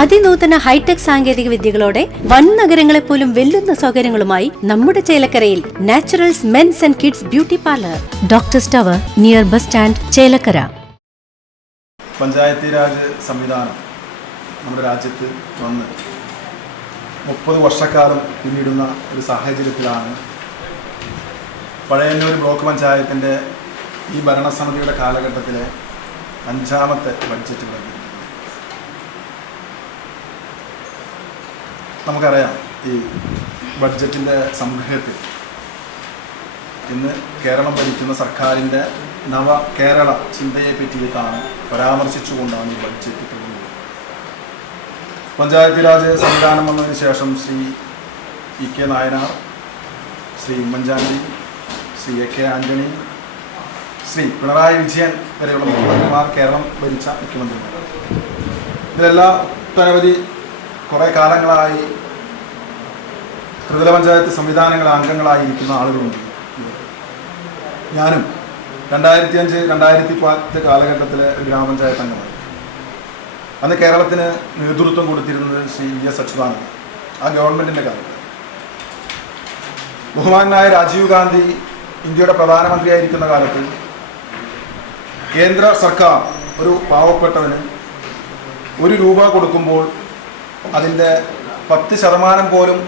അതിനൂതന hi tech സാങ്കേതിക വിദ്യകളോടെ വൻ നഗരങ്ങളെ പോലും വെല്ലുന്ന സൗകര്യങ്ങളുമായി നമ്മുടെ ചേലക്കരയിൽ Naturals men's and kids beauty parlour. Doctor സ്റ്റവർ near bus stand Chelakkara. Panchayati Raj സംവിധാനം നമ്മുടെ രാജ്യത്ത് വന്ന് മുപ്പത് വർഷക്കാലം പിന്നിടുന്ന ഒരു സാഹചര്യത്തിലാണ് പഴയന്നൂർ ബ്ലോക്ക് പഞ്ചായത്തിന്റെ ഈ ഭരണസമിതിയുടെ കാലഘട്ടത്തിലെ അഞ്ചാമത്തെ ബഡ്ജറ്റ് വരുന്നത് നമുക്കറിയാം ഈ ബഡ്ജറ്റിന്റെ സംഗ്രഹത്തിൽ ഇന്ന് കേരളം ഭരിക്കുന്ന സർക്കാരിന്റെ നവ കേരള ചിന്തയെ പറ്റിയിട്ടാണ് പരാമർശിച്ചുകൊണ്ടാണ് ഈ ബഡ്ജറ്റ് തുടങ്ങുന്നത്. പഞ്ചായത്ത് രാജ് സംവിധാനം വന്നതിന് ശേഷം Shri E K Nayanar Shri Oommen Chandy Shri A K Antony Shri Pinarayi Vijayan വരെയുള്ള മുഖ്യമന്ത്രിമാർ കേരളം ഭരിച്ച മുഖ്യമന്ത്രിമാർ. ഇതിലെല്ലാം ഒട്ടനവധി കുറേ കാലങ്ങളായി ത്രിതല പഞ്ചായത്ത് സംവിധാനങ്ങൾ അംഗങ്ങളായിരിക്കുന്ന ആളുകളുണ്ട്. ഞാനും രണ്ടായിരത്തി അഞ്ച് രണ്ടായിരത്തി പത്ത് കാലഘട്ടത്തിലെ ഗ്രാമപഞ്ചായത്ത് അംഗമാണ്. അന്ന് കേരളത്തിന് നേതൃത്വം കൊടുത്തിരുന്നത് ശ്രീ വി എസ് അച്യുതാനന്ദൻ. ആ ഗവൺമെന്റിന്റെ കാലത്ത്. ബഹുമാനായ രാജീവ് ഗാന്ധി ഇന്ത്യയുടെ പ്രധാനമന്ത്രിയായിരിക്കുന്ന കാലത്ത് കേന്ദ്ര സർക്കാർ ഒരു പാവപ്പെട്ടവന് ഒരു രൂപ കൊടുക്കുമ്പോൾ അതിന്റെ പത്ത് ശതമാനം പോലും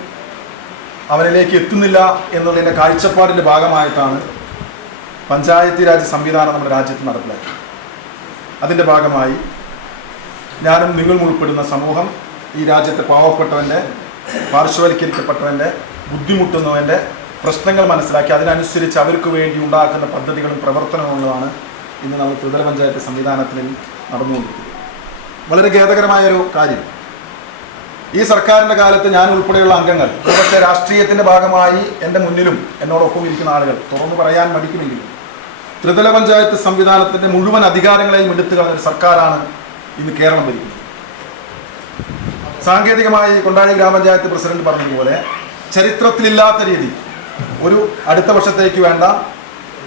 അവരിലേക്ക് എത്തുന്നില്ല എന്നുള്ളതിന്റെ കാഴ്ചപ്പാടിന്റെ ഭാഗമായിട്ടാണ് പഞ്ചായത്തി രാജ് സംവിധാനം നമ്മുടെ രാജ്യത്ത് നടപ്പിലാക്കി. അതിന്റെ ഭാഗമായി ഞാനും നിങ്ങളും ഉൾപ്പെടുന്ന സമൂഹം ഈ രാജ്യത്തെ പാവപ്പെട്ടവന്റെ പാർശ്വവൽക്കരിക്കപ്പെട്ടവന്റെ ബുദ്ധിമുട്ടുന്നവന്റെ പ്രശ്നങ്ങൾ മനസ്സിലാക്കി അതിനനുസരിച്ച് അവർക്ക് വേണ്ടി ഉണ്ടാക്കുന്ന പദ്ധതികളും പ്രവർത്തനങ്ങളുമാണ് ഇന്ന് നമ്മൾ ത്രിതല പഞ്ചായത്ത് സംവിധാനത്തിൽ നടന്നുകൊണ്ടിരിക്കുന്നത്. വളരെ ഖേദകരമായ ഒരു കാര്യം. ഈ സർക്കാരിന്റെ കാലത്ത് ഞാൻ ഉൾപ്പെടെയുള്ള അംഗങ്ങൾ പക്ഷേ രാഷ്ട്രീയത്തിന്റെ ഭാഗമായി എന്റെ മുന്നിലും എന്നോടൊപ്പം ഇരിക്കുന്ന ആളുകൾ തുറന്നു പറയാൻ മടിക്കുമെങ്കിലും ത്രിതല പഞ്ചായത്ത് സംവിധാനത്തിന്റെ മുഴുവൻ അധികാരങ്ങളെയും എടുത്തു കളഞ്ഞ ഒരു സർക്കാരാണ് ഇന്ന് കേരളം ഭരിക്കുന്നത്. സാങ്കേതികമായി കൊണ്ടാഴി ഗ്രാമപഞ്ചായത്ത് പ്രസിഡന്റ് പറഞ്ഞതുപോലെ ചരിത്രത്തിലില്ലാത്ത രീതി ഒരു അടുത്ത വർഷത്തേക്ക് വേണ്ട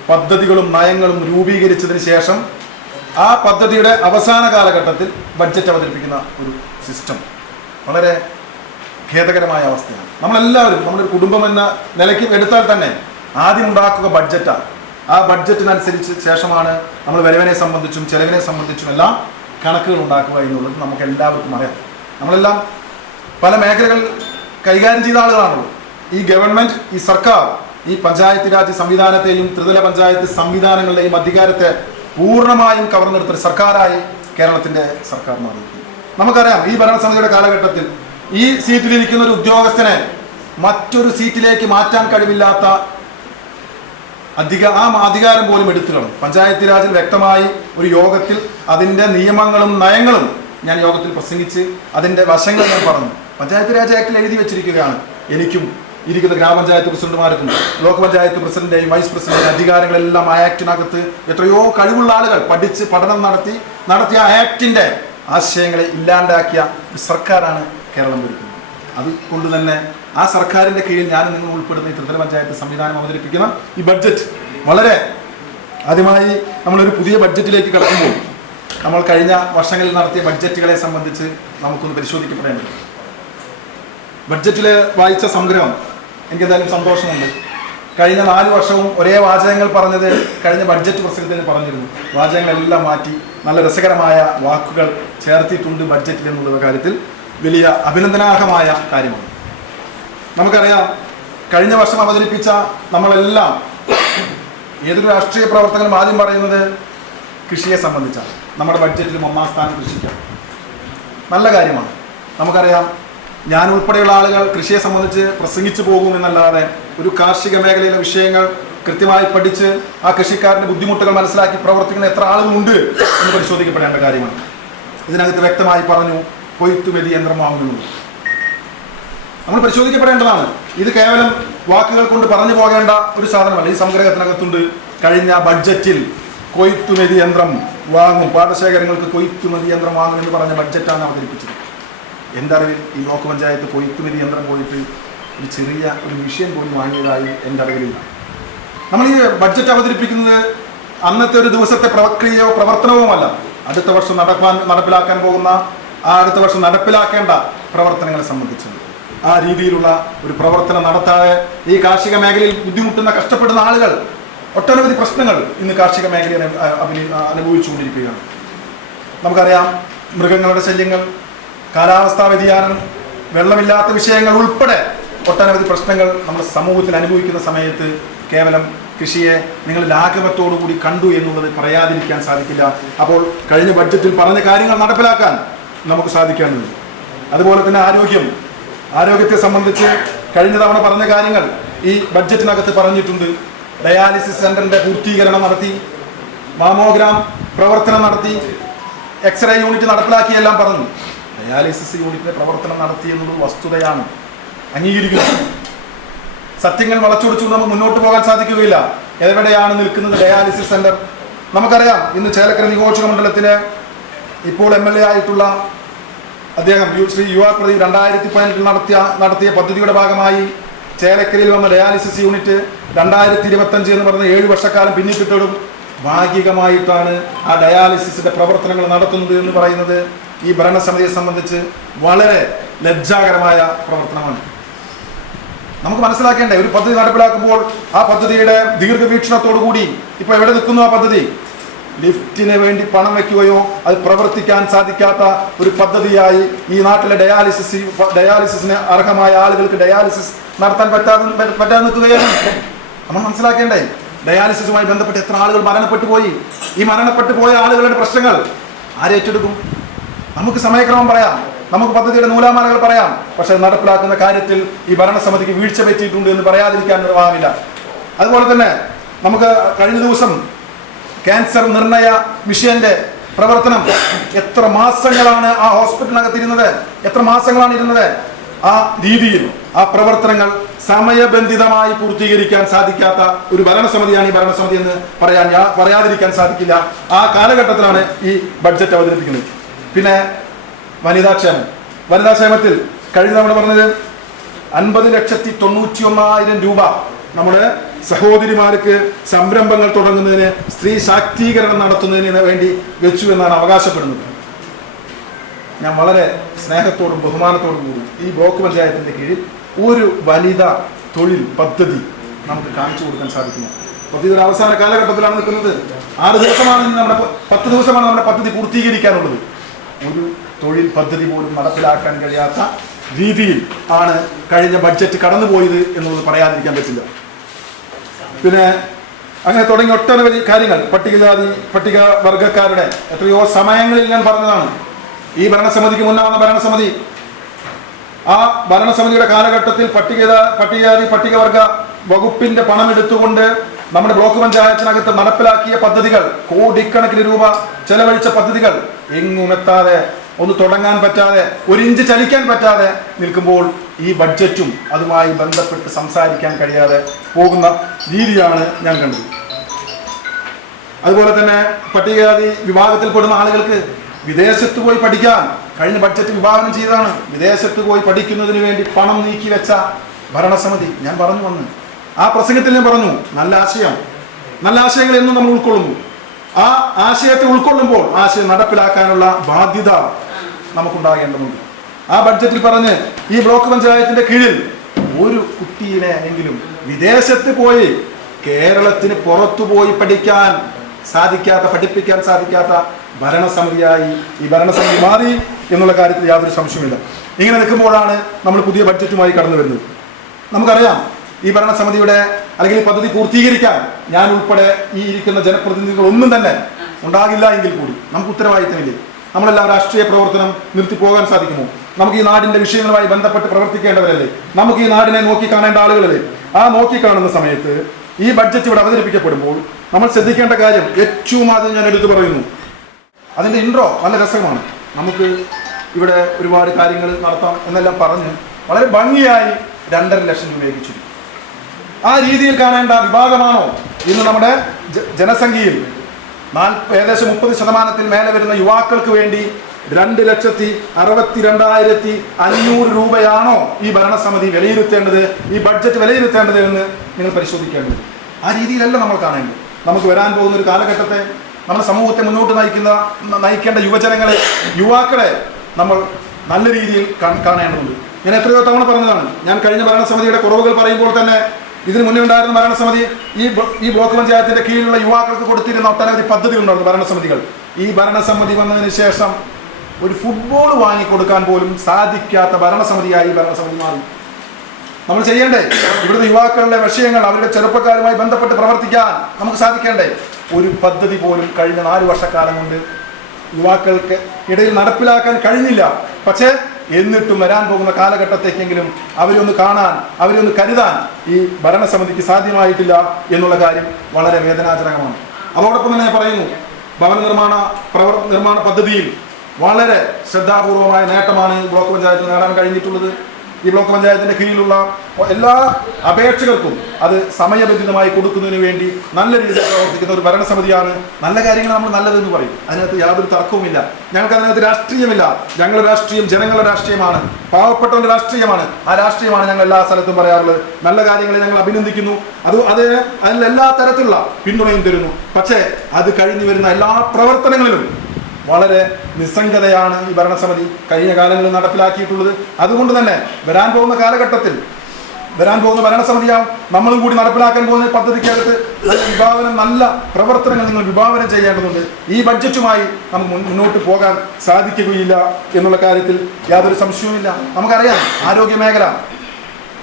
പദ്ധതികളും നയങ്ങളും രൂപീകരിച്ചതിന് ശേഷം ആ പദ്ധതിയുടെ അവസാന കാലഘട്ടത്തിൽ ബഡ്ജറ്റ് അവതരിപ്പിക്കുന്ന ഒരു സിസ്റ്റം. വളരെ ഖേദകരമായ അവസ്ഥയാണ്. നമ്മളെല്ലാവരും നമ്മുടെ ഒരു കുടുംബം എന്ന നിലയ്ക്ക് എടുത്താൽ തന്നെ ആദ്യം ഉണ്ടാക്കുക ബഡ്ജറ്റാണ്. ആ ബഡ്ജറ്റിനനുസരിച്ച് ശേഷമാണ് നമ്മൾ വരവിനെ സംബന്ധിച്ചും ചെലവിനെ സംബന്ധിച്ചും എല്ലാം കണക്കുകൾ ഉണ്ടാക്കുക എന്നുള്ളത് നമുക്ക് എല്ലാവർക്കും അറിയാം. നമ്മളെല്ലാം പല മേഖലകൾ കൈകാര്യം ചെയ്ത ആളുകളാണല്ലോ. ഈ ഗവൺമെന്റ് ഈ സർക്കാർ ഈ പഞ്ചായത്ത് രാജ് സംവിധാനത്തെയും ത്രിതല പഞ്ചായത്ത് സംവിധാനങ്ങളുടെയും അധികാരത്തെ പൂർണമായും കവർന്നെടുത്തൊരു സർക്കാരായി കേരളത്തിന്റെ സർക്കാർ മാറിയിരിക്കുന്നു. നമുക്കറിയാം ഈ ഭരണസമിതിയുടെ കാലഘട്ടത്തിൽ ഈ സീറ്റിലിരിക്കുന്ന ഒരു ഉദ്യോഗസ്ഥനെ മറ്റൊരു സീറ്റിലേക്ക് മാറ്റാൻ കഴിവില്ലാത്ത അധിക ആ അധികാരം പോലും എടുത്തിട്ടുണ്ട് പഞ്ചായത്ത് രാജിൽ വ്യക്തമായി ഒരു യോഗത്തിൽ അതിന്റെ നിയമങ്ങളും നയങ്ങളും ഞാൻ യോഗത്തിൽ പ്രസംഗിച്ച് അതിന്റെ വശങ്ങൾ ഞാൻ പറഞ്ഞു. പഞ്ചായത്ത് രാജ് ആക്ടിൽ എഴുതി വെച്ചിരിക്കുകയാണ്. എനിക്കും ഇരിക്കുന്ന ഗ്രാമപഞ്ചായത്ത് പ്രസിഡന്റുമാർക്കും ബ്ലോക്ക് പഞ്ചായത്ത് പ്രസിഡന്റേയും വൈസ് പ്രസിഡന്റിന്റെ അധികാരങ്ങളെല്ലാം ആ ആക്ടിനകത്ത് എത്രയോ കഴിവുള്ള ആളുകൾ പഠിച്ച് പഠനം നടത്തി നടത്തിയ ആ ആക്ടിന്റെ ആശയങ്ങളെ ഇല്ലാണ്ടാക്കിയ സർക്കാരാണ് കേരളം ഭരിക്കുന്നത്. അതുകൊണ്ട് തന്നെ ആ സർക്കാരിന്റെ കീഴിൽ ഞാൻ നിങ്ങൾ ഉൾപ്പെടുന്ന ഈ ത്രിതല പഞ്ചായത്ത് സംവിധാനം അവതരിപ്പിക്കുന്ന ഈ ബഡ്ജറ്റ് വളരെ ആദ്യമായി നമ്മളൊരു പുതിയ ബഡ്ജറ്റിലേക്ക് കടക്കുമ്പോൾ നമ്മൾ കഴിഞ്ഞ വർഷങ്ങളിൽ നടത്തിയ ബഡ്ജറ്റുകളെ സംബന്ധിച്ച് നമുക്കൊന്ന് പരിശോധിക്കപ്പെടേണ്ടത് ബഡ്ജറ്റിൽ വായിച്ച സംഗ്രഹം എനിക്കെന്തായാലും സന്തോഷമുണ്ട്. കഴിഞ്ഞ നാല് വർഷവും ഒരേ വാചകങ്ങൾ പറഞ്ഞത് കഴിഞ്ഞ ബഡ്ജറ്റ് പ്രസംഗത്തിൽ പറഞ്ഞിരുന്നു. വാചകങ്ങളെല്ലാം മാറ്റി നല്ല രസകരമായ വാക്കുകൾ ചേർത്തിട്ടുണ്ട് ബഡ്ജറ്റിൽ എന്നുള്ള കാര്യത്തിൽ. വലിയ അഭിനന്ദനാർഹമായ കാര്യമാണ്. നമുക്കറിയാം കഴിഞ്ഞ വർഷം അവതരിപ്പിച്ച നമ്മളെല്ലാം ഏതൊരു രാഷ്ട്രീയ പ്രവർത്തകനും ആദ്യം പറയുന്നത് കൃഷിയെ സംബന്ധിച്ചാണ്. നമ്മുടെ ബഡ്ജറ്റിൽ ഒന്നാം സ്ഥാനം കൃഷിക്കാണ്. നല്ല കാര്യമാണ്. നമുക്കറിയാം ഞാൻ ഉൾപ്പെടെയുള്ള ആളുകൾ കൃഷിയെ സംബന്ധിച്ച് പ്രസംഗിച്ചു പോകും എന്നല്ലാതെ ഒരു കാർഷിക മേഖലയിലെ വിഷയങ്ങൾ കൃത്യമായി പഠിച്ച് ആ കൃഷിക്കാരന്റെ ബുദ്ധിമുട്ടുകൾ മനസ്സിലാക്കി പ്രവർത്തിക്കുന്ന എത്ര ആളുകളുണ്ട് എന്ന് പരിശോധിക്കപ്പെടേണ്ട കാര്യമാണ് ഇതിനകത്ത് വ്യക്തമായി പറഞ്ഞു കൊയ്ത്തുമെതി യന്ത്രം വാങ്ങുന്നു നമ്മൾ പരിശോധിക്കപ്പെടേണ്ടതാണ്. ഇത് കേവലം വാക്കുകൾ കൊണ്ട് പറഞ്ഞു പോകേണ്ട ഒരു സാധനമല്ല. ഈ സംഗ്രഹത്തിനകത്തുണ്ട് കഴിഞ്ഞ ബഡ്ജറ്റിൽ കൊയ്ത്തുമെതി യന്ത്രം വാങ്ങും. പാടശേഖരങ്ങൾക്ക് കൊയ്ത്തുമതി യന്ത്രം വാങ്ങും എന്ന് പറഞ്ഞ ബഡ്ജറ്റാണ് അവതരിപ്പിച്ചത്. എന്റെ അറിവിൽ ഈ ബ്ലോക്ക് പഞ്ചായത്ത് കൊയ്ത്തുമതി യന്ത്രം പോയിട്ട് ഒരു ചെറിയ ഒരു മിഷ്യൻ പോലും വാങ്ങിയതായി എന്റെ അറിവിലില്ല നമ്മൾ ഈ ബഡ്ജറ്റ് അവതരിപ്പിക്കുന്നത് അന്നത്തെ ഒരു ദിവസത്തെ പ്രക്രിയയോ പ്രവർത്തനവുമല്ല അടുത്ത വർഷം നടക്കാൻ നടപ്പിലാക്കാൻ പോകുന്ന ആ അടുത്ത വർഷം നടപ്പിലാക്കേണ്ട പ്രവർത്തനങ്ങളെ സംബന്ധിച്ചും ആ രീതിയിലുള്ള ഒരു പ്രവർത്തനം നടത്താതെ ഈ കാർഷിക മേഖലയിൽ ബുദ്ധിമുട്ടുന്ന കഷ്ടപ്പെടുന്ന ആളുകൾ ഒട്ടനവധി പ്രശ്നങ്ങൾ ഇന്ന് കാർഷിക അഭിനയി അനുഭവിച്ചുകൊണ്ടിരിക്കുകയാണ്. നമുക്കറിയാം മൃഗങ്ങളുടെ ശല്യങ്ങൾ കാലാവസ്ഥാ വ്യതിയാനം വെള്ളമില്ലാത്ത വിഷയങ്ങൾ ഉൾപ്പെടെ ഒട്ടനവധി പ്രശ്നങ്ങൾ നമ്മുടെ സമൂഹത്തിൽ അനുഭവിക്കുന്ന സമയത്ത് കേവലം കൃഷിയെ നിങ്ങൾ ലാഘവത്തോടുകൂടി കണ്ടു എന്നുള്ളത് പറയാതിരിക്കാൻ സാധിക്കില്ല. അപ്പോൾ കഴിഞ്ഞ ബഡ്ജറ്റിൽ പറഞ്ഞ കാര്യങ്ങൾ നടപ്പിലാക്കാൻ നമുക്ക് സാധിക്കാനുണ്ട്. അതുപോലെ തന്നെ ആരോഗ്യം. ആരോഗ്യത്തെ സംബന്ധിച്ച് കഴിഞ്ഞ തവണ പറഞ്ഞ കാര്യങ്ങൾ ഈ ബഡ്ജറ്റിനകത്ത് പറഞ്ഞിട്ടുണ്ട്. ഡയാലിസിസ് സെന്ററിന്റെ പൂർത്തീകരണം നടത്തി മാമോഗ്രാം പ്രവർത്തനം നടത്തി എക്സ്റേ യൂണിറ്റ് നടപ്പിലാക്കിയെല്ലാം പറഞ്ഞു. ഡയാലിസിസ് യൂണിറ്റിന്റെ പ്രവർത്തനം നടത്തി എന്നുള്ളത് വസ്തുതയാണ് അംഗീകരിക്കുന്നത്. സത്യങ്ങൾ വളച്ചൊടിച്ചു നമുക്ക് മുന്നോട്ട് പോകാൻ സാധിക്കുകയില്ല. എവിടെയാണ് നിൽക്കുന്നത് ഡയാലിസിസ് സെന്റർ? നമുക്കറിയാം ഇന്ന് ചേലക്കര നിയോജക മണ്ഡലത്തിന് ഇപ്പോൾ എം എൽ എ ആയിട്ടുള്ള അദ്ദേഹം യു- ശ്രീ യുവ പ്രദീപ് രണ്ടായിരത്തി പതിനെട്ടിൽ നടത്തിയ നടത്തിയ പദ്ധതിയുടെ ഭാഗമായി ചേലക്കരയിൽ വന്ന ഡയാലിസിസ് യൂണിറ്റ് രണ്ടായിരത്തി ഇരുപത്തഞ്ച് എന്ന് പറഞ്ഞ ഏഴ് വർഷക്കാലം പിന്നിട്ടിട്ടും ഭാഗികമായിട്ടാണ് ആ ഡയാലിസിസിന്റെ പ്രവർത്തനങ്ങൾ നടത്തുന്നത് എന്ന് പറയുന്നത് ഈ ഭരണസമിതിയെ സംബന്ധിച്ച് വളരെ ലജ്ജാകരമായ പ്രവർത്തനമാണ്. നമുക്ക് മനസ്സിലാക്കേണ്ടേ ഒരു പദ്ധതി നടപ്പിലാക്കുമ്പോൾ ആ പദ്ധതിയുടെ ദീർഘവീക്ഷണത്തോടു കൂടി ഇപ്പൊ എവിടെ നിൽക്കുന്നു ആ പദ്ധതി? ലിഫ്റ്റിന് വേണ്ടി പണം വെക്കുകയോ അത് പ്രവർത്തിക്കാൻ സാധിക്കാത്ത ഒരു പദ്ധതിയായി ഈ നാട്ടിലെ ഡയാലിസിസ് ഡയാലിസിസിന് അർഹമായ ആളുകൾക്ക് ഡയാലിസിസ് നടത്താൻ പറ്റാതെ പറ്റാതെ നിൽക്കുകയാണ്. നമ്മൾ മനസ്സിലാക്കേണ്ടേ ഡയാലിസിസുമായി ബന്ധപ്പെട്ട് എത്ര ആളുകൾ മരണപ്പെട്ടു പോയി ഈ മരണപ്പെട്ടു പോയ ആളുകളുടെ പ്രശ്നങ്ങൾ ആരേറ്റെടുക്കും നമുക്ക് സമയക്രമം പറയാം. നമുക്ക് പദ്ധതിയുടെ നൂലാമാലകൾ പറയാം. പക്ഷെ നടപ്പിലാക്കുന്ന കാര്യത്തിൽ ഈ ഭരണസമിതിക്ക് വീഴ്ച പറ്റിയിട്ടുണ്ട് എന്ന് പറയാതിരിക്കാൻ നിർവാഹമില്ല അതുപോലെ തന്നെ നമുക്ക് കഴിഞ്ഞ ദിവസം ക്യാൻസർ നിർണയ മിഷന്റെ പ്രവർത്തനം എത്ര മാസങ്ങളാണ് ആ ഹോസ്പിറ്റലിനകത്ത് ഇരുന്നത് എത്ര മാസങ്ങളാണ് ഇരുന്നത്? ആ രീതിയിൽ ആ പ്രവർത്തനങ്ങൾ സമയബന്ധിതമായി പൂർത്തീകരിക്കാൻ സാധിക്കാത്ത ഒരു ഭരണസമിതിയാണ് ഈ ഭരണസമിതി എന്ന് പറയാൻ പറയാതിരിക്കാൻ സാധിക്കില്ല. ആ കാലഘട്ടത്തിലാണ് ഈ ബഡ്ജറ്റ് അവതരിപ്പിക്കുന്നത്. പിന്നെ വനിതാക്ഷേമം. വനിതാക്ഷേമത്തിൽ കഴിഞ്ഞ നമ്മൾ പറഞ്ഞത് അൻപത് ലക്ഷത്തി തൊണ്ണൂറ്റി ഒന്നായിരം രൂപ നമ്മുടെ സഹോദരിമാർക്ക് സംരംഭങ്ങൾ തുടങ്ങുന്നതിന് സ്ത്രീ ശാക്തീകരണം നടത്തുന്നതിന് വേണ്ടി വെച്ചു എന്നാണ് അവകാശപ്പെടുന്നത്. ഞാൻ വളരെ സ്നേഹത്തോടും ബഹുമാനത്തോടും കൂടി ഈ ബ്ലോക്ക് പഞ്ചായത്തിന്റെ കീഴിൽ ഒരു വനിത തൊഴിൽ പദ്ധതി നമുക്ക് കാണിച്ചു കൊടുക്കാൻ സാധിക്കുന്നു. പദ്ധതിയുടെ അവസാന കാലഘട്ടത്തിലാണ് നിൽക്കുന്നത്. ആറ് ദിവസമാണ് നമ്മുടെ പത്ത് ദിവസമാണ് നമ്മുടെ പദ്ധതി പൂർത്തീകരിക്കാനുള്ളത്. ഒരു തൊഴിൽ പദ്ധതി പോലും നടപ്പിലാക്കാൻ കഴിയാത്ത രീതിയിൽ ആണ് കഴിഞ്ഞ ബഡ്ജറ്റ് കടന്നുപോയത് എന്നുള്ളത് പറയാതിരിക്കാൻ പറ്റില്ല. പിന്നെ അങ്ങനെ തുടങ്ങി ഒട്ടനവധി കാര്യങ്ങൾ പട്ടികജാതി പട്ടിക വർഗക്കാരുടെ എത്രയോ സമയങ്ങളിൽ ഞാൻ പറഞ്ഞതാണ്. ഈ ഭരണസമിതിക്ക് മുന്നേ വന്ന ഭരണസമിതി. ആ ഭരണസമിതിയുടെ കാലഘട്ടത്തിൽ പട്ടിക പട്ടികജാതി പട്ടികവർഗ വകുപ്പിന്റെ പണം എടുത്തുകൊണ്ട് നമ്മുടെ ബ്ലോക്ക് പഞ്ചായത്തിനകത്ത് നടപ്പിലാക്കിയ പദ്ധതികൾ കോടിക്കണക്കിന് രൂപ ചെലവഴിച്ച പദ്ധതികൾ എങ്ങും എത്താതെ ഒന്ന് തുടങ്ങാൻ പറ്റാതെ ഒരു ഇഞ്ച് ചലിക്കാൻ പറ്റാതെ നിൽക്കുമ്പോൾ ഈ ബഡ്ജറ്റും അതുമായി ബന്ധപ്പെട്ട് സംസാരിക്കാൻ കഴിയാതെ പോകുന്ന രീതിയാണ് ഞാൻ കണ്ടത്. അതുപോലെ തന്നെ പട്ടികജാതി വിഭാഗത്തിൽപ്പെടുന്ന ആളുകൾക്ക് വിദേശത്ത് പോയി പഠിക്കാൻ കഴിഞ്ഞ ബഡ്ജറ്റ് വിഭാവനം ചെയ്തതാണ്. വിദേശത്ത് പോയി പഠിക്കുന്നതിന് വേണ്ടി പണം നീക്കി വെച്ച ഭരണസമിതി. ഞാൻ പറഞ്ഞു വന്ന്. ആ പ്രസംഗത്തിൽ ഞാൻ പറഞ്ഞു നല്ല ആശയം. നല്ല ആശയങ്ങൾ എന്നും നമ്മൾ ഉൾക്കൊള്ളുന്നു. ആ ആശയത്തെ ഉൾക്കൊള്ളുമ്പോൾ ആശയം നടപ്പിലാക്കാനുള്ള ബാധ്യത നമുക്കുണ്ടാകേണ്ടതുണ്ട്. ആ ബഡ്ജറ്റിൽ പറഞ്ഞ് ഈ ബ്ലോക്ക് പഞ്ചായത്തിന്റെ കീഴിൽ ഒരു കുട്ടീനെ എങ്കിലും വിദേശത്ത് പോയി കേരളത്തിന് പുറത്തു പോയി പഠിക്കാൻ സാധിക്കാത്ത പഠിപ്പിക്കാൻ സാധിക്കാത്ത ഭരണസമിതിയായി ഈ ഭരണസമിതി മാറി എന്നുള്ള കാര്യത്തിൽ യാതൊരു സംശയമില്ല ഇങ്ങനെ നിൽക്കുമ്പോഴാണ് നമ്മൾ പുതിയ ബഡ്ജറ്റുമായി കടന്നു വരുന്നത്. നമുക്കറിയാം ഈ ഭരണസമിതിയുടെ അല്ലെങ്കിൽ പദ്ധതി പൂർത്തീകരിക്കാൻ ഞാൻ ഉൾപ്പെടെ ഈ ഇരിക്കുന്ന ജനപ്രതിനിധികൾ ഒന്നും തന്നെ ഉണ്ടാകില്ല എങ്കിൽ കൂടി നമുക്ക് ഉത്തരവാദിത്തമില്ലേ? നമ്മളെല്ലാം രാഷ്ട്രീയ പ്രവർത്തനം നിർത്തി പോകാൻ സാധിക്കുമോ? നമുക്ക് ഈ നാടിന്റെ വിഷയങ്ങളുമായി ബന്ധപ്പെട്ട് പ്രവർത്തിക്കേണ്ടവരല്ലേ? നമുക്ക് ഈ നാടിനെ നോക്കി കാണേണ്ട ആളുകളല്ലേ? ആ നോക്കി കാണുന്ന സമയത്ത് ഈ ബഡ്ജറ്റ് ഇവിടെ അവതരിപ്പിക്കപ്പെടുമ്പോൾ നമ്മൾ ശ്രദ്ധിക്കേണ്ട കാര്യം ഏറ്റവും ആദ്യം ഞാൻ എടുത്തു പറയുന്നു. അതിന്റെ ഇൻട്രോ നല്ല രസമാണ്. നമുക്ക് ഇവിടെ ഒരുപാട് കാര്യങ്ങൾ നടത്താം എന്നെല്ലാം പറഞ്ഞ് വളരെ ഭംഗിയായി രണ്ടര ലക്ഷം രൂപയ്ക്ക് ചുരുക്കി. ആ രീതിയിൽ കാണേണ്ട വിഭാഗമാണോ? ഇന്ന് നമ്മുടെ ജനസംഖ്യയിൽ ഏകദേശം മുപ്പത് ശതമാനത്തിൽ മേലെ വരുന്ന യുവാക്കൾക്ക് വേണ്ടി രണ്ട് ലക്ഷത്തി അറുപത്തി രണ്ടായിരത്തി അഞ്ഞൂറ് രൂപയാണോ ഈ ഭരണസമിതി വിലയിരുത്തേണ്ടത് ഈ ബഡ്ജറ്റ് വിലയിരുത്തേണ്ടത് എന്ന് നിങ്ങൾ പരിശോധിക്കേണ്ടത്. ആ രീതിയിലല്ല നമ്മൾ കാണേണ്ടത്. നമുക്ക് വരാൻ പോകുന്ന ഒരു കാലഘട്ടത്തെ നമ്മുടെ സമൂഹത്തെ മുന്നോട്ട് നയിക്കുന്ന നയിക്കേണ്ട യുവജനങ്ങളെ യുവാക്കളെ നമ്മൾ നല്ല രീതിയിൽ കാണേണ്ടതുണ്ട്. ഞാൻ എത്രയോ തവണ പറഞ്ഞതാണ് ഞാൻ കഴിഞ്ഞ ഭരണസമിതിയുടെ കുറവുകൾ പറയുമ്പോൾ തന്നെ ഇതിന് മുന്നേ ഉണ്ടായിരുന്ന ഭരണസമിതി ഈ ഈ ബ്ലോക്ക് പഞ്ചായത്തിന്റെ കീഴിലുള്ള യുവാക്കൾക്ക് കൊടുത്തിരുന്ന ഒട്ടനവധി പദ്ധതികളുണ്ടായിരുന്നു ഭരണസമിതികൾ. ഈ ഭരണസമിതി വന്നതിന് ശേഷം ഒരു ഫുട്ബോൾ വാങ്ങിക്കൊടുക്കാൻ പോലും സാധിക്കാത്ത ഭരണസമിതിയായി ഈ ഭരണസമിതി മാറി. നമ്മൾ ചെയ്യേണ്ടേ ഇവിടുത്തെ യുവാക്കളുടെ വിഷയങ്ങൾ അവരുടെ ചെറുപ്പക്കാരുമായി ബന്ധപ്പെട്ട് പ്രവർത്തിക്കാൻ നമുക്ക് സാധിക്കേണ്ടേ? ഒരു പദ്ധതി പോലും കഴിഞ്ഞ നാല് വർഷക്കാലം കൊണ്ട് യുവാക്കൾക്ക് ഇടയിൽ നടപ്പിലാക്കാൻ കഴിഞ്ഞില്ല. പക്ഷേ എന്നിട്ടും വരാൻ പോകുന്ന കാലഘട്ടത്തേക്കെങ്കിലും അവരെ ഒന്ന് കാണാൻ അവരെ ഒന്ന് കരുതാൻ ഈ ഭരണസമിതിക്ക് സാധ്യമായിട്ടില്ല എന്നുള്ള കാര്യം വളരെ വേദനാജനകമാണ്. അതോടൊപ്പം തന്നെ പറയുന്നു ഭവന നിർമ്മാണ പ്രവർ നിർമ്മാണ പദ്ധതിയിൽ വളരെ ശ്രദ്ധാപൂർവമായ നേട്ടമാണ് ബ്ലോക്ക് പഞ്ചായത്ത് നേടാൻ കഴിഞ്ഞിട്ടുള്ളത്. ഈ ബ്ലോക്ക് പഞ്ചായത്തിന്റെ കീഴിലുള്ള എല്ലാ അപേക്ഷകർക്കും അത് സമയബന്ധിതമായി കൊടുക്കുന്നതിന് വേണ്ടി നല്ല രീതിയിൽ പ്രവർത്തിക്കുന്ന ഒരു ഭരണസമിതിയാണ്. നല്ല കാര്യങ്ങൾ നമ്മൾ നല്ലതെന്ന് പറയും. അതിനകത്ത് യാതൊരു തർക്കവുമില്ല. ഞങ്ങൾക്ക് അതിനകത്ത് രാഷ്ട്രീയമില്ല. ഞങ്ങൾ രാഷ്ട്രീയം ജനങ്ങളുടെ രാഷ്ട്രീയമാണ്. പാവപ്പെട്ടവന്റെ രാഷ്ട്രീയമാണ്. ആ രാഷ്ട്രീയമാണ് ഞങ്ങൾ എല്ലാ സ്ഥലത്തും പറയാറുള്ളത്. നല്ല കാര്യങ്ങളെ ഞങ്ങൾ അഭിനന്ദിക്കുന്നു. അത് അത് അതിൽ എല്ലാ തരത്തിലുള്ള പിന്തുണയും തരുന്നു. പക്ഷേ അത് കഴിഞ്ഞു വരുന്ന എല്ലാ പ്രവർത്തനങ്ങളിലും വളരെ നിസ്സംഗതയാണ് ഈ ഭരണസമിതി കഴിഞ്ഞ കാലങ്ങളിൽ നടപ്പിലാക്കിയിട്ടുള്ളത്. അതുകൊണ്ട് തന്നെ വരാൻ പോകുന്ന കാലഘട്ടത്തിൽ വരാൻ പോകുന്ന ഭരണസമിതിയാവും നമ്മളും കൂടി നടപ്പിലാക്കാൻ പോകുന്ന പദ്ധതിക്കകത്ത് വിഭാവനം നല്ല പ്രവർത്തനങ്ങൾ നിങ്ങൾ വിഭാവനം ചെയ്യേണ്ടതുണ്ട്. ഈ ബഡ്ജറ്റുമായി നമുക്ക് മുന്നോട്ട് പോകാൻ സാധിക്കുകയില്ല എന്നുള്ള കാര്യത്തിൽ യാതൊരു സംശയവുമില്ല. നമുക്കറിയാം ആരോഗ്യ മേഖല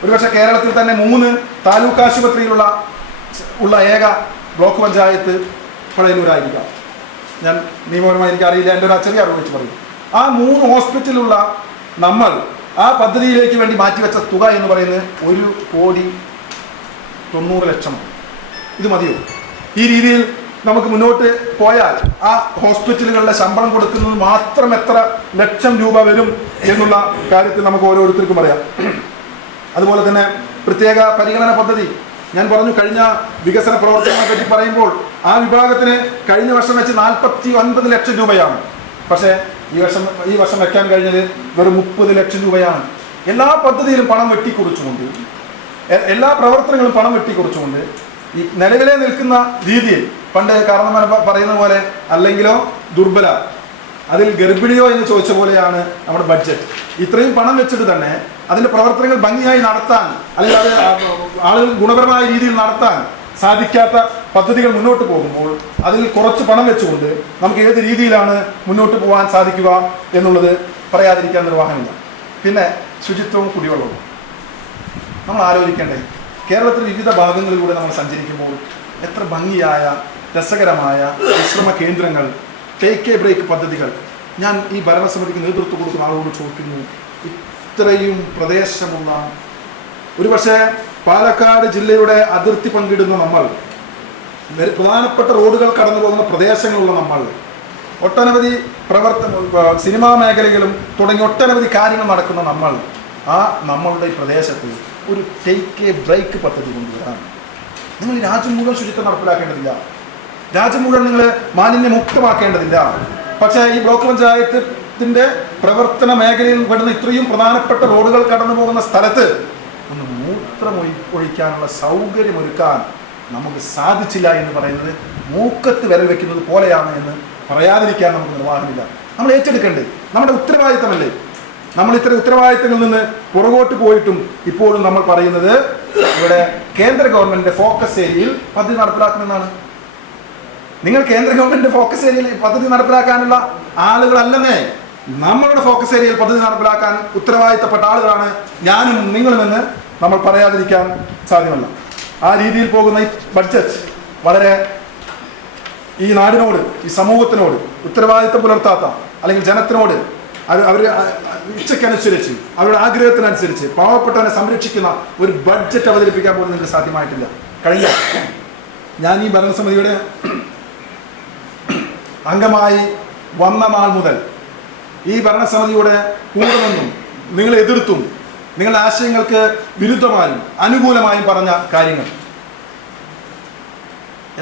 ഒരുപക്ഷെ കേരളത്തിൽ തന്നെ മൂന്ന് താലൂക്ക് ആശുപത്രിയിലുള്ള ഉള്ള ഏക ബ്ലോക്ക് പഞ്ചായത്ത് പഴയന്നൂരായിരിക്കാം ഞാൻ നിയമപരമായി എനിക്ക് അറിയില്ല എന്റെ ഒരു ചെറിയ അറിവ് വെച്ച് പറയും. ആ മൂന്ന് ഹോസ്പിറ്റലുള്ള നമ്മൾ ആ പദ്ധതിയിലേക്ക് വേണ്ടി മാറ്റിവെച്ച തുക എന്ന് പറയുന്നത് ഒരു കോടി തൊണ്ണൂറ് ലക്ഷം. ഇത് മതിയോ? ഈ രീതിയിൽ നമുക്ക് മുന്നോട്ട് പോയാൽ ആ ഹോസ്പിറ്റലുകളിലെ ശമ്പളം കൊടുക്കുന്നത് മാത്രം എത്ര ലക്ഷം രൂപ വരും എന്നുള്ള കാര്യത്തിൽ നമുക്ക് ഓരോരുത്തർക്കും പറയാം. അതുപോലെ തന്നെ പ്രത്യേക പരിഗണന പദ്ധതി. ഞാൻ പറഞ്ഞു കഴിഞ്ഞ വികസന പ്രവർത്തനങ്ങളെ പറ്റി പറയുമ്പോൾ ആ വിഭാഗത്തിന് കഴിഞ്ഞ വർഷം വെച്ച് നാൽപ്പത്തി ഒൻപത് ലക്ഷം രൂപയാണ്. പക്ഷേ ഈ വർഷം ഈ വർഷം വെക്കാൻ കഴിഞ്ഞത് വെറും മുപ്പത് ലക്ഷം രൂപയാണ്. എല്ലാ പദ്ധതിയിലും പണം വെട്ടിക്കുറിച്ചുകൊണ്ട് എല്ലാ പ്രവർത്തനങ്ങളും പണം വെട്ടിക്കുറിച്ചുകൊണ്ട് ഈ നിലവിലെ നിൽക്കുന്ന രീതിയിൽ പണ്ട് കാരണന്മാർ പ- പറയുന്ന പോലെ അല്ലെങ്കിലോ ദുർബല അതിൽ ഗർഭിണിയോ എന്ന് ചോദിച്ച പോലെയാണ് നമ്മുടെ ബഡ്ജറ്റ്. ഇത്രയും പണം വെച്ചിട്ട് തന്നെ അതിന്റെ പ്രവർത്തനങ്ങൾ ഭംഗിയായി നടത്താൻ അല്ലെങ്കിൽ അത് ആളുകൾ ഗുണപരമായ രീതിയിൽ നടത്താൻ സാധിക്കാത്ത പദ്ധതികൾ മുന്നോട്ട് പോകുമ്പോൾ അതിൽ കുറച്ച് പണം വെച്ചുകൊണ്ട് നമുക്ക് ഏത് രീതിയിലാണ് മുന്നോട്ട് പോകാൻ സാധിക്കുക എന്നുള്ളത് പറയാതിരിക്കാൻ നിർവാഹമില്ല പിന്നെ ശുചിത്വവും കുടിവെള്ളവും. നമ്മൾ ആലോചിക്കേണ്ടേ കേരളത്തിൽ വിവിധ ഭാഗങ്ങളിലൂടെ നമ്മൾ സഞ്ചരിക്കുമ്പോൾ എത്ര ഭംഗിയായ രസകരമായ വിശ്രമ കേന്ദ്രങ്ങൾ ടേക്ക് എ ബ്രേക്ക് പദ്ധതികൾ. ഞാൻ ഈ ഭരണസമിതിക്ക് നേതൃത്വം കൊടുക്കുന്ന ആളോട് ചോദിക്കുന്നു ഇത്രയും പ്രദേശമുള്ള ഒരുപക്ഷെ പാലക്കാട് ജില്ലയുടെ അതിർത്തി പങ്കിടുന്ന നമ്മൾ പ്രധാനപ്പെട്ട റോഡുകൾ കടന്നു പോകുന്ന പ്രദേശങ്ങളുള്ള നമ്മൾ ഒട്ടനവധി പ്രവർത്തന സിനിമാ മേഖലകളും തുടങ്ങി ഒട്ടനവധി കാര്യങ്ങൾ നടക്കുന്ന നമ്മൾ ആ നമ്മളുടെ ഈ പ്രദേശത്ത് ഒരു ടേക്ക് എ ബ്രേക്ക് പദ്ധതി കൊണ്ടുവരാൻ നിങ്ങൾ രാജ്യം മുഴുവൻ ശുചിത്വം നടപ്പിലാക്കേണ്ടതില്ല. രാജ്യം മുഴുവൻ നിങ്ങൾ മാലിന്യമുക്തമാക്കേണ്ടതില്ല. പക്ഷേ ഈ ബ്ലോക്ക് പഞ്ചായത്തിന്റെ പ്രവർത്തന മേഖലയിൽ പെടുന്ന ഇത്രയും പ്രധാനപ്പെട്ട റോഡുകൾ കടന്നു പോകുന്ന സ്ഥലത്ത് മൂത്രം ഒഴിക്കാനുള്ള സൗകര്യമൊരുക്കാൻ നമുക്ക് സാധിച്ചില്ല എന്ന് പറയുന്നത് മൂക്കത്ത് വിരൽ വെക്കുന്നത് പോലെയാണ് എന്ന് പറയാതിരിക്കാൻ നമുക്ക് നിർവാഹമില്ല. നമ്മൾ ഏറ്റെടുക്കണ്ടേ നമ്മുടെ ഉത്തരവാദിത്തമല്ലേ? നമ്മൾ ഇത്തരം ഉത്തരവാദിത്തങ്ങളിൽ നിന്ന് പുറകോട്ട് പോയിട്ടും ഇപ്പോഴും നമ്മൾ പറയുന്നത് ഇവിടെ കേന്ദ്ര ഗവൺമെന്റിന്റെ ഫോക്കസ് ഏരിയയിൽ പദ്ധതി നടപ്പിലാക്കുമെന്നാണ് നിങ്ങൾ കേന്ദ്ര ഗവൺമെന്റിന്റെ ഫോക്കസ് ഏരിയയിൽ പദ്ധതി നടപ്പിലാക്കാനുള്ള ആളുകളല്ലെന്നേ. നമ്മളുടെ ഫോക്കസ് ഏരിയയിൽ പദ്ധതി നടപ്പിലാക്കാൻ ഉത്തരവാദിത്തപ്പെട്ട ആളുകളാണ് ഞാനും നിങ്ങളും നിങ്ങളുമെന്ന് നമ്മൾ പറയാതിരിക്കാൻ സാധ്യമല്ല. ആ രീതിയിൽ പോകുന്ന ഈ ബഡ്ജറ്റ് വളരെ ഈ നാടിനോട് ഈ സമൂഹത്തിനോട് ഉത്തരവാദിത്തം പുലർത്താത്ത അല്ലെങ്കിൽ ജനത്തിനോട് അവർ ഇച്ഛയ്ക്കനുസരിച്ച് അവരുടെ ആഗ്രഹത്തിനനുസരിച്ച് പാവപ്പെട്ടവനെ സംരക്ഷിക്കുന്ന ഒരു ബഡ്ജറ്റ് അവതരിപ്പിക്കാൻ പോലും നിങ്ങൾക്ക് സാധ്യമായിട്ടില്ല. കഴിഞ്ഞ ഞാൻ ഈ ഭരണസമിതിയുടെ അംഗമായി വന്ന നാൾ മുതൽ ഈ ഭരണസമിതിയുടെ കൂടെ നിന്നും നിങ്ങൾ എതിർത്തും നിങ്ങളുടെ ആശയങ്ങൾക്ക് വിരുദ്ധമായും അനുകൂലമായും പറഞ്ഞ കാര്യങ്ങൾ.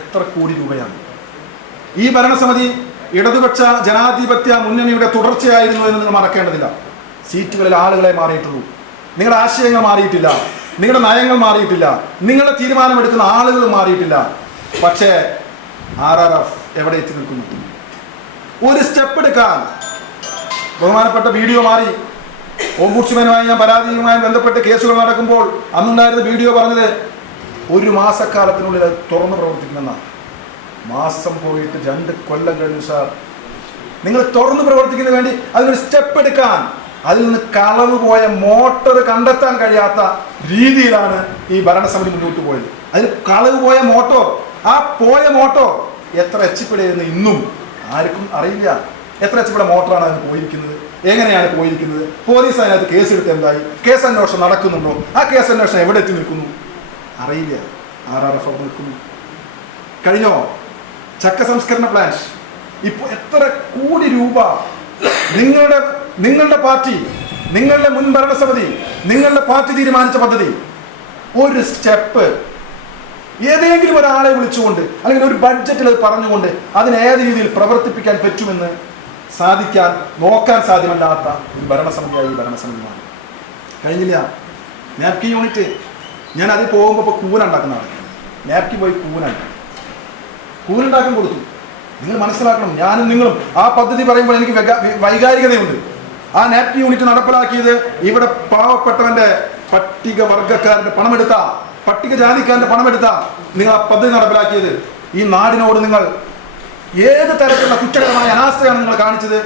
എത്ര കോടി രൂപയാണ്? ഈ ഭരണസമിതി ഇടതുപക്ഷ ജനാധിപത്യ മുന്നണിയുടെ തുടർച്ചയായിരുന്നു എന്ന് നിങ്ങൾ മറക്കേണ്ടതില്ല. സീറ്റുകളിൽ ആളുകളെ മാറിയിട്ടുള്ളൂ. നിങ്ങളുടെ ആശയങ്ങൾ മാറിയിട്ടില്ല. നിങ്ങളുടെ നയങ്ങൾ മാറിയിട്ടില്ല. നിങ്ങളുടെ തീരുമാനമെടുക്കുന്ന ആളുകൾ മാറിയിട്ടില്ല. പക്ഷേ ആർ ആർ എഫ് എവിടെ എത്തി നിൽക്കുന്നു? ഒരു സ്റ്റെപ്പ് എടുക്കാൻ ബഹുമാനപ്പെട്ട വീഡിയോ മാറി. ഓംബുഡ്സ്മാനുമായി ഞാൻ പരാതിയുമായി ബന്ധപ്പെട്ട് കേസുകൾ നടക്കുമ്പോൾ അന്നുണ്ടായിരുന്ന വീഡിയോ പറഞ്ഞത് ഒരു മാസക്കാലത്തിനുള്ളിൽ അത് തുറന്ന് പ്രവർത്തിക്കുമെന്നാണ് മാസം പോയിട്ട് രണ്ട് കൊല്ലം കഴിഞ്ഞു സാർ. നിങ്ങൾ തുറന്ന് പ്രവർത്തിക്കുന്നതിന് വേണ്ടി അതിനൊരു സ്റ്റെപ്പ് എടുക്കാൻ. അതിൽ നിന്ന് കളവ് പോയ മോട്ടർ കണ്ടെത്താൻ കഴിയാത്ത രീതിയിലാണ് ഈ ഭരണസമിതി മുന്നോട്ട് പോയത്. അതിൽ കളവ് പോയ മോട്ടോർ ആ പോയ മോട്ടോർ എത്ര എച്ച് ഇന്നും ആർക്കും അറിയില്ല. എത്ര എച്ച് പിട മോട്ടറാണ് അതിന് പോയിരിക്കുന്നത്? എങ്ങനെയാണ് പോയിരിക്കുന്നത്? പോലീസ് അതിനകത്ത് കേസെടുത്ത് എന്തായി? കേസ് അന്വേഷണം നടക്കുന്നുണ്ടോ? ആ കേസ് അന്വേഷണം എവിടെ എത്തി നിൽക്കുന്നു? അറിയില്ല. ആർ ആർ നിൽക്കുന്നു. കഴിഞ്ഞോ? ചക്ക സംസ്കരണ പ്ലാൻ ഇപ്പോൾ എത്ര കോടി രൂപ നിങ്ങളുടെ നിങ്ങളുടെ പാർട്ടി നിങ്ങളുടെ മുൻ ഭരണസമിതി നിങ്ങളുടെ പാർട്ടി തീരുമാനിച്ച പദ്ധതി. ഒരു സ്റ്റെപ്പ്. ഏതെങ്കിലും ഒരാളെ വിളിച്ചുകൊണ്ട് അല്ലെങ്കിൽ ഒരു ബഡ്ജറ്റിൽ അത് പറഞ്ഞുകൊണ്ട് അതിനെ ഏത് രീതിയിൽ പ്രവർത്തിപ്പിക്കാൻ പറ്റുമെന്ന് സാധിക്കാൻ നോക്കാൻ സാധ്യമല്ലാത്ത ഒരു ഭരണസമിതിയായി ഈ ഭരണസമിതി മാറി. കഴിഞ്ഞില്ല. Napkin unit. ഞാൻ അതിൽ പോകുമ്പോൾ ഇപ്പോൾ കൂന ഉണ്ടാക്കുന്നതാണ് നാപ്കിൻ പോയി കൂനുണ്ടാക്കി കൂനുണ്ടാക്കാൻ കൊടുത്തു. നിങ്ങൾ മനസ്സിലാക്കണം ഞാനും നിങ്ങളും ആ പദ്ധതി പറയുമ്പോൾ എനിക്ക് വൈകാരികതയുണ്ട്. ആ നാപ്കിൻ യൂണിറ്റ് നടപ്പിലാക്കിയത് ഇവിടെ പാവപ്പെട്ടവന്റെ പട്ടിക വർഗക്കാരന്റെ പണമെടുത്ത. പട്ടിക ജാതിക്കാരന്റെ പണമെടുത്ത നിങ്ങൾ ആ പദ്ധതി നടപ്പിലാക്കിയത്. ഈ നാടിനോട് നിങ്ങൾ ഏത് തരത്തിലുള്ള കുറ്റകരമായ അനാസ്ഥയാണ് നിങ്ങൾ കാണിച്ചത്?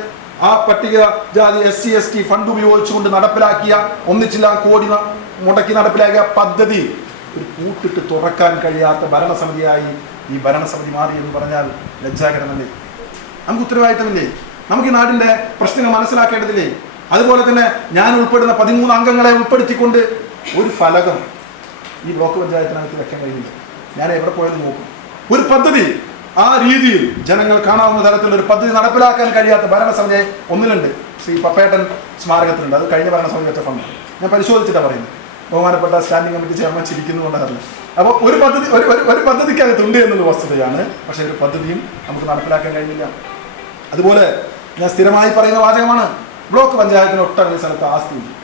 ആ പട്ടിക ജാതി S C S T fund ഉപയോഗിച്ചുകൊണ്ട് നടപ്പിലാക്കിയ ഒന്നിച്ചില്ല കോടി മുടക്കി നടപ്പിലാക്കിയ പദ്ധതി. ഒരു കൂട്ടിട്ട് തുറക്കാൻ കഴിയാത്ത ഭരണസമിതിയായി ഈ ഭരണസമിതി മാറി എന്ന് പറഞ്ഞാൽ ലജ്ജാകരമല്ലേ? നമുക്ക് ഉത്തരവാദിത്തമില്ലേ? നമുക്ക് ഈ നാടിന്റെ പ്രശ്നങ്ങൾ മനസ്സിലാക്കേണ്ടതില്ലേ? അതുപോലെ തന്നെ ഞാൻ ഉൾപ്പെടുന്ന പതിമൂന്ന് അംഗങ്ങളെ ഉൾപ്പെടുത്തിക്കൊണ്ട് ഒരു ഫലകം ഈ ബ്ലോക്ക് പഞ്ചായത്തിനകത്ത് വെക്കാൻ കഴിയില്ല ഞാൻ എവിടെ പോയാലും നോക്കും. ഒരു പദ്ധതി ആ രീതിയിൽ ജനങ്ങൾ കാണാവുന്ന തരത്തിൽ ഒരു പദ്ധതി നടപ്പിലാക്കാൻ കഴിയാത്ത ഭരണസമിതി ഒന്നിലുണ്ട്. ശ്രീ പപ്പേട്ടൻ സ്മാരകത്തിലുണ്ട്. അത് കഴിഞ്ഞ ഭരണസമിതി വെച്ച ഫണ്ട് ഞാൻ പരിശോധിച്ചിട്ടാണ് പറയുന്നത്. ബഹുമാനപ്പെട്ട സ്റ്റാൻഡിംഗ് കമ്മിറ്റി ചെയർമാൻ ചിരിക്കുന്നുകൊണ്ടാണ് അപ്പോൾ ഒരു പദ്ധതി ഒരു ഒരു- പദ്ധതിക്കകത്തുണ്ട് എന്നുള്ള വസ്തുതയാണ്. പക്ഷേ ഒരു പദ്ധതിയും നമുക്ക് നടപ്പിലാക്കാൻ കഴിയില്ല അതുപോലെ ഞാൻ സ്ഥിരമായി പറയുന്ന വാചകമാണ്. ബ്ലോക്ക് പഞ്ചായത്തിന് ഒട്ടനവധി സ്ഥലത്ത് ആസ്തിയുണ്ട്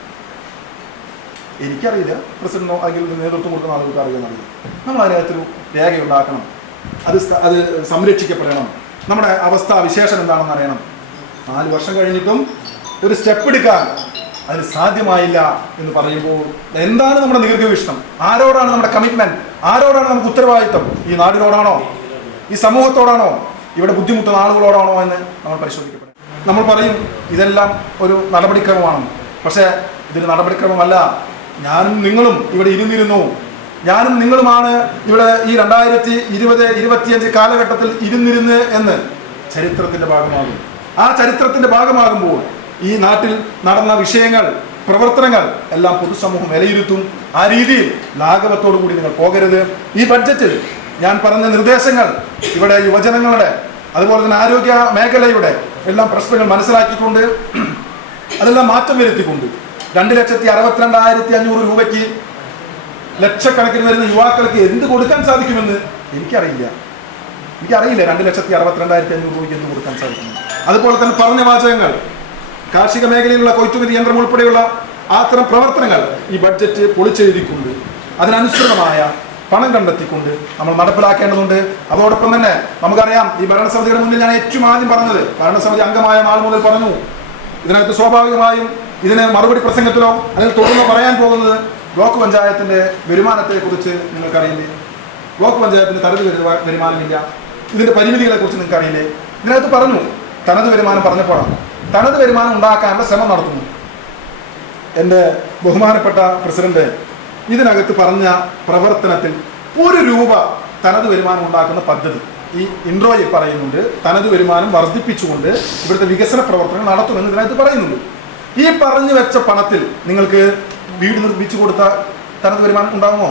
എനിക്കറിയില്ല. പ്രസിഡന്റോ അല്ലെങ്കിൽ നേതൃത്വം കൊടുക്കുന്ന ആളുകൾക്ക് അറിയാമെന്നറിയില്ല നമ്മൾ അതിനകത്തൊരു രേഖയുണ്ടാക്കണം. അത് അത് സംരക്ഷിക്കപ്പെടണം. നമ്മുടെ അവസ്ഥ വിശേഷം എന്താണെന്ന് അറിയണം. നാല് വർഷം കഴിഞ്ഞിട്ടും ഒരു സ്റ്റെപ്പ് എടുക്കാൻ അതിന് സാധ്യമായില്ല എന്ന് പറയുമ്പോൾ എന്താണ് നമ്മുടെ ദീർഘവീക്ഷണം ആരോടാണ് നമ്മുടെ കമ്മിറ്റ്മെന്റ് ആരോടാണ് നമുക്ക് ഉത്തരവാദിത്വം? ഈ നാടിനോടാണോ? ഈ സമൂഹത്തോടാണോ? ഇവിടെ ബുദ്ധിമുട്ടുന്ന ആളുകളോടാണോ എന്ന് നമ്മൾ പരിശോധിക്കപ്പെടും നമ്മൾ പറയും ഇതെല്ലാം ഒരു നടപടിക്രമമാണ്. പക്ഷേ ഇതൊരു നടപടിക്രമമല്ല. ഞാനും നിങ്ങളും ഇവിടെ ഇരുന്നിരുന്നു. ഞാനും നിങ്ങളുമാണ് ഇവിടെ ഈ രണ്ടായിരത്തി ഇരുപത് ഇരുപത്തിയഞ്ച് കാലഘട്ടത്തിൽ ഇരുന്നിരുന്ന് എന്ന് ചരിത്രത്തിന്റെ ഭാഗമാകും. ആ ചരിത്രത്തിന്റെ ഭാഗമാകുമ്പോൾ ഈ നാട്ടിൽ നടന്ന വിഷയങ്ങൾ പ്രവർത്തനങ്ങൾ എല്ലാം പൊതുസമൂഹം വിലയിരുത്തും. ആ രീതിയിൽ ലാഘവത്തോടു കൂടി നിങ്ങൾ പോകരുത്. ഈ ബഡ്ജറ്റിൽ ഞാൻ പറഞ്ഞ നിർദ്ദേശങ്ങൾ ഇവിടെ യുവജനങ്ങളുടെ അതുപോലെ തന്നെ ആരോഗ്യ മേഖലയുടെ എല്ലാം പ്രശ്നങ്ങൾ മനസ്സിലാക്കിക്കൊണ്ട് അതെല്ലാം മാറ്റം വരുത്തിക്കൊണ്ട് രണ്ട് ലക്ഷത്തി അറുപത്തിരണ്ടായിരത്തി അഞ്ഞൂറ് രൂപയ്ക്ക് ലക്ഷക്കണക്കിന് വരുന്ന യുവാക്കൾക്ക് എന്ത് കൊടുക്കാൻ സാധിക്കുമെന്ന് എനിക്കറിയില്ല. എനിക്കറിയില്ല രണ്ട് ലക്ഷത്തി അറുപത്തിരണ്ടായിരത്തി അഞ്ഞൂറ് രൂപയ്ക്ക് എന്ത് കൊടുക്കാൻ സാധിക്കും അതുപോലെ തന്നെ പറഞ്ഞ വാചകങ്ങൾ കാർഷിക മേഖലയിലുള്ള കൊയ്ത്തുമതി യന്ത്രം ഉൾപ്പെടെയുള്ള അത്തരം പ്രവർത്തനങ്ങൾ ഈ ബഡ്ജറ്റ് പൊളിച്ചെഴുതിക്കൊണ്ട് അതിനനുസൃതമായ പണം കണ്ടെത്തിക്കൊണ്ട് നമ്മൾ നടപ്പിലാക്കേണ്ടതുണ്ട്. അതോടൊപ്പം തന്നെ നമുക്കറിയാം ഈ ഭരണസമിതിയുടെ മുന്നിൽ ഞാൻ ഏറ്റവും ആദ്യം പറഞ്ഞത് ഭരണസമിതി അംഗമായ നാൾ മുതൽ പറഞ്ഞു. ഇതിനകത്ത് സ്വാഭാവികമായും ഇതിന് മറുപടി പ്രസംഗത്തിലോ അല്ലെങ്കിൽ തുടർന്ന് പറയാൻ പോകുന്നത് ബ്ലോക്ക് പഞ്ചായത്തിന്റെ വരുമാനത്തെ കുറിച്ച് നിങ്ങൾക്കറിയില്ലേ? ബ്ലോക്ക് പഞ്ചായത്തിന് തനത് വരുമാ- വരുമാനമില്ല. ഇതിന്റെ പരിമിതികളെ കുറിച്ച് നിങ്ങൾക്ക് അറിയില്ലേ ഇതിനകത്ത് പറഞ്ഞു തനത് വരുമാനം പറഞ്ഞപ്പോഴാണ്. തനത് വരുമാനം ഉണ്ടാക്കാനുള്ള ശ്രമം നടത്തുന്നു. എന്റെ ബഹുമാനപ്പെട്ട പ്രസിഡന്റ് ഇതിനകത്ത് പറഞ്ഞ പ്രവർത്തനത്തിൽ ഒരു രൂപ തനത് വരുമാനം ഉണ്ടാക്കുന്ന പദ്ധതി. ഈ ഇൻട്രോയിൽ പറയുന്നുണ്ട് തനത് വരുമാനം വർദ്ധിപ്പിച്ചുകൊണ്ട് ഇവിടുത്തെ വികസന പ്രവർത്തനങ്ങൾ നടത്തുമെന്ന് ഇതിനകത്ത് പറയുന്നുണ്ട്. ഈ പറഞ്ഞു വെച്ച പണത്തിൽ നിങ്ങൾക്ക് വീട് നിർമ്മിച്ചു കൊടുത്ത തനത് വരുമാനം ഉണ്ടാകുമോ?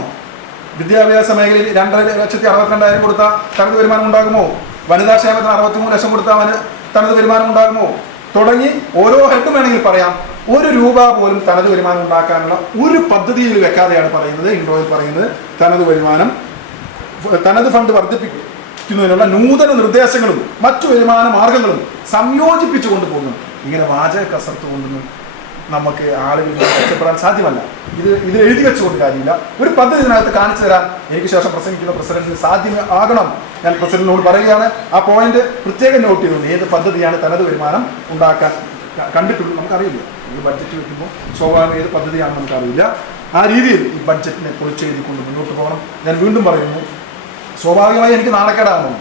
വിദ്യാഭ്യാസ മേഖലയിൽ രണ്ടര ലക്ഷത്തി അറുപത്തിരണ്ടായിരം കൊടുത്ത തനത് വരുമാനം ഉണ്ടാകുമോ? വനിതാ ക്ഷേമത്തിന് അറുപത്തിമൂന്ന് ലക്ഷം കൊടുത്ത അവന് തനത് വരുമാനം ഉണ്ടാകുമോ? തുടങ്ങി ഓരോ ഹെഡും വേണമെങ്കിൽ പറയാം. ഒരു രൂപ പോലും തനത് വരുമാനം ഉണ്ടാക്കാനുള്ള ഒരു പദ്ധതിയിൽ വെക്കാതെയാണ് പറയുന്നത് ഇൻട്രോയിൽ പറയുന്നത്. തനത് വരുമാനം തനത് ഫണ്ട് വർദ്ധിപ്പിക്കുന്നതിനുള്ള നൂതന നിർദ്ദേശങ്ങളും മറ്റു വരുമാന മാർഗങ്ങളും സംയോജിപ്പിച്ചു കൊണ്ടുപോകുന്നു ഇങ്ങനെ വാചക കസർത്ത് കൊണ്ടൊന്നും നമുക്ക് ആളുകൾ രക്ഷപ്പെടാൻ സാധ്യമല്ല. ഇത് ഇത് എഴുതി വെച്ചുകൊണ്ട് കാര്യമില്ല. ഒരു പദ്ധതി ഇതിനകത്ത് കാണിച്ചു തരാൻ എനിക്ക് ശേഷം പ്രസംഗിക്കുന്ന പ്രസിഡന്റിന് സാധ്യമാകണം. ഞാൻ പ്രസിഡന്റിനോട് പറയുകയാണ് ആ പോയിന്റ് പ്രത്യേകം നോട്ട് ചെയ്തു. ഏത് പദ്ധതിയാണ് തനത് വരുമാനം ഉണ്ടാക്കാൻ കണ്ടിട്ടുള്ളൂ. നമുക്കറിയില്ല. ഈ ബഡ്ജറ്റ് വെക്കുമ്പോൾ സ്വാഭാവികം ഏത് പദ്ധതിയാണെന്ന് നമുക്കറിയില്ല. ആ രീതിയിൽ ഈ ബഡ്ജറ്റിനെ പൊളിച്ചെഴുതിക്കൊണ്ട് മുന്നോട്ട് പോകണം. ഞാൻ വീണ്ടും പറയുന്നു സ്വാഭാവികമായി എനിക്ക് നാണക്കേടാകുന്നു.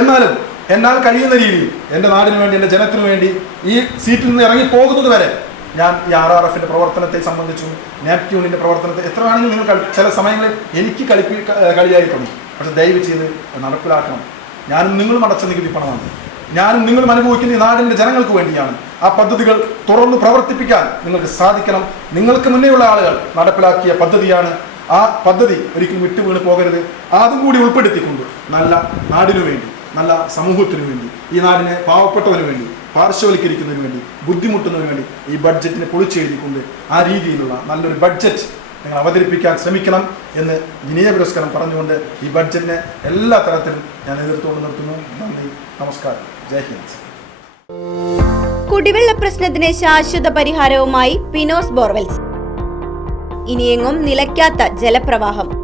എന്നാലും എന്നാൽ കഴിയുന്ന രീതിയിൽ എന്റെ നാടിനു വേണ്ടി എന്റെ ജനത്തിനു വേണ്ടി ഈ സീറ്റിൽ നിന്ന് ഇറങ്ങി പോകുന്നത് വരെ ഞാൻ ഈ ആർ ആർ എഫിന്റെ പ്രവർത്തനത്തെ സംബന്ധിച്ചും നാപ്റ്റ്യൂണിന്റെ പ്രവർത്തനത്തെ എത്ര വേണമെങ്കിലും നിങ്ങൾ ചില സമയങ്ങളിൽ എനിക്ക് കളിപ്പി കളിയായി കളിയായിട്ടുണ്ട്. പക്ഷെ ദയവ് ചെയ്ത് നടപ്പിലാക്കണം. ഞാനും നിങ്ങളും അടച്ച നികുതി പണമാണ്. ഞാനും നിങ്ങളും അനുഭവിക്കുന്ന ഈ നാടിന്റെ ജനങ്ങൾക്ക് വേണ്ടിയാണ് ആ പദ്ധതികൾ തുറന്നു പ്രവർത്തിപ്പിക്കാൻ നിങ്ങൾക്ക് സാധിക്കണം. നിങ്ങൾക്ക് മുന്നേയുള്ള ആളുകൾ നടപ്പിലാക്കിയ പദ്ധതിയാണ് ആ പദ്ധതി ഒരിക്കലും വിട്ടുവീണ് പോകരുത്. അതും കൂടി ഉൾപ്പെടുത്തിക്കൊണ്ട് നല്ല നാടിനു വേണ്ടി നല്ല സമൂഹത്തിനു വേണ്ടി ഈ നാടിനെ പാവപ്പെട്ടവന് വേണ്ടി പാർശ്വവൽക്കരിക്കുന്നതിന് വേണ്ടി ബുദ്ധിമുട്ടുന്നതിന് വേണ്ടി ഈ ബഡ്ജറ്റിനെ പൊളിച്ചെഴുതിക്കൊണ്ട് ആ രീതിയിലുള്ള നല്ലൊരു ബഡ്ജറ്റ് നിങ്ങൾ അവതരിപ്പിക്കാൻ ശ്രമിക്കണം എന്ന് വിനയ പുരസ്കാരം പറഞ്ഞുകൊണ്ട് ഈ ബഡ്ജറ്റിനെ എല്ലാ തരത്തിലും ഞാൻ എതിർത്തുകൊണ്ട് നിർത്തുന്നു. നന്ദി നമസ്കാരം. ജയ് ഹിന്ദ്. കുടിവെള്ള പ്രശ്നത്തിന് ശാശ്വത പരിഹാരവുമായി പിനോസ് ബോർവെൽസ്. ഇനിയെങ്ങും നിലയ്ക്കാത്ത ജലപ്രവാഹം.